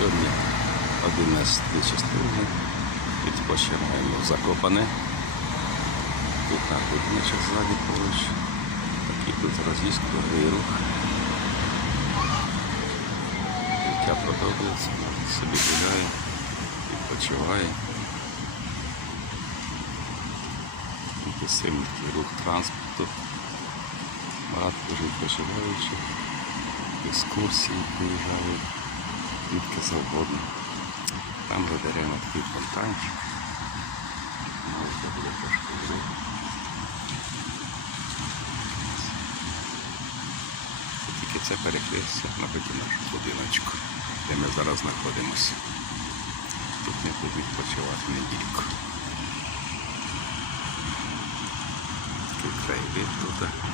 Сьогодні 11 частини. Відпочиваємо Закопане. Тут на Буднича ззаді поруч. Такий тут роз'їзд, круговий рух. Життя продовжується, собі гуляє, відпочиває. Такий рух транспорту. Багато дуже відпочиваючих, екскурсії приїжджають, звідки завгодно. Там деревами такий фонтанчик. Можна буде трошки. Це Тільки це перекрився напроти нашого будиночку, де ми зараз знаходимося. Тут ми будемо відпочивати недільку. Такий краєвид тут.